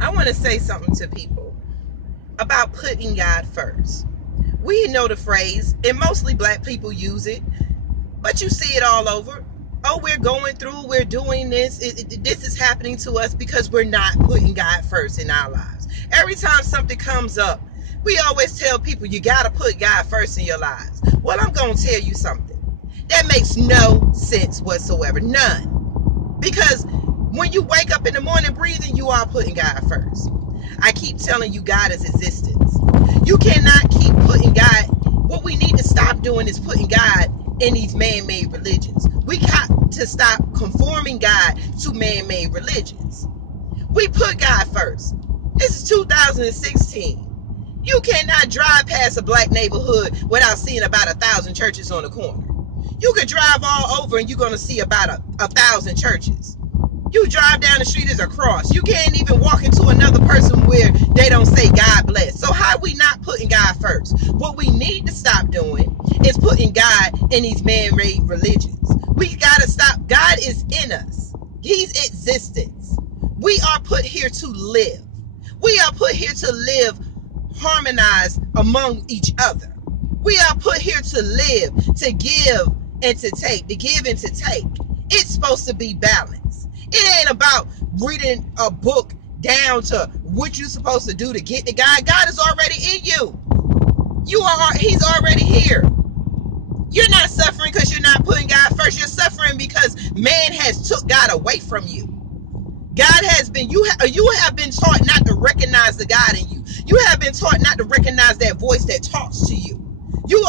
I want to say something to people about putting God first. We know the phrase, and mostly black people use it, but you see it all over. Oh, we're going through, we're doing this. This is happening to us because we're not putting God first in our lives. Every time something comes up, we always tell people you got to put God first in your lives. Well, I'm going to tell you something. That makes no sense whatsoever. None. Because when you wake up in the morning breathing, you are putting God first. I keep telling you, God is existence. You cannot keep putting God. What we need to stop doing is putting God in these man-made religions. We got to stop conforming God to man-made religions. We put God first. This is 2016. You cannot drive past a black neighborhood without seeing about 1,000 churches on the corner. You could drive all over and you're going to see about 1,000 churches. You drive down the street, there's a cross. You can't even walk into another person where they don't say God bless. So how are we not putting God first? What we need to stop doing is putting God in these man-made religions. We got to stop. God is in us. He's existence. We are put here to live. We are put here to live harmonized among each other. We are put here to live, to give and to take, to give and to take. It's supposed to be balanced. It ain't about reading a book down to what you're supposed to do to get to God. God is already in you. He's already here. You're not suffering because you're not putting God first. You're suffering because man has took God away from you. God has been, you have been taught not to recognize the God in you. You have been taught not to recognize that voice that talks to you. You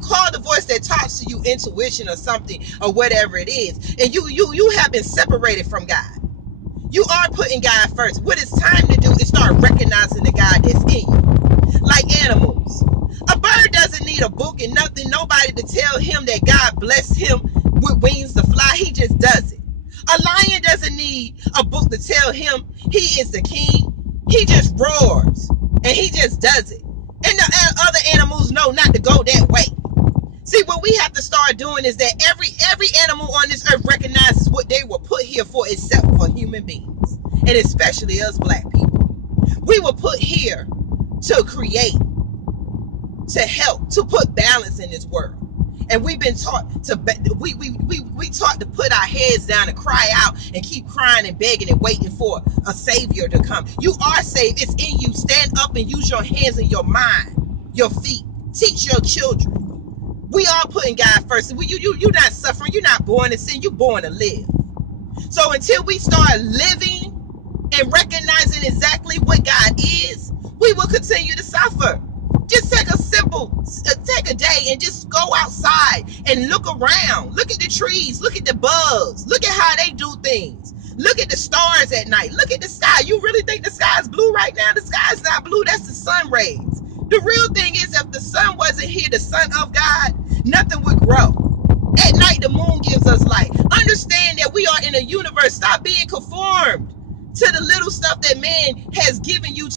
call the voice that talks to you intuition or something or whatever it is, and you have been separated from God. You are putting God first. What it's time to do is start recognizing the God that's in you. Like animals, a bird doesn't need a book and nobody to tell him that God blessed him with wings to fly. He just does it. A lion doesn't need a book to tell him he is the king. He just roars and he just does it. And the other animals know not to go that way. See, what we have to start doing is that every animal on this earth recognizes what they were put here for, except for human beings, and especially us black people. We were put here to create, to help, to put balance in this world. And we've been taught to we taught to put our heads down and cry out and keep crying and begging and waiting for a savior to come. You are saved. It's in you. Stand up and use your hands and your mind, your feet. Teach your children. We are putting God first. You're not suffering. You're not born to sin. You're born to live. So until we start living and recognizing exactly what God is, we will continue to suffer. Just take a day and just go outside and look around. Look at the trees. Look at the bugs. Look at how they do things. Look at the stars at night. Look at the sky. You really think the sky is blue right now? The sky is not blue. That's the sun rays. The real thing is, if the sun wasn't here, the son of God, nothing would grow. At night, the moon gives us light. Understand that we are in a universe. Stop being conformed to the little stuff that man has given you